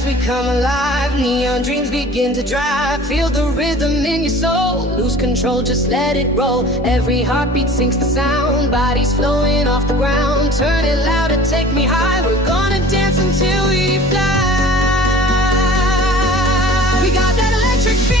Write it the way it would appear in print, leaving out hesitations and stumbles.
nights we come alive, neon dreams begin to drive. Feel the rhythm in your soul, lose control, just let it roll. Every heartbeat sinks the sound, bodies flowing off the ground. Turn it louder, take me high, we're gonna dance until we fly. We got that electric feeling.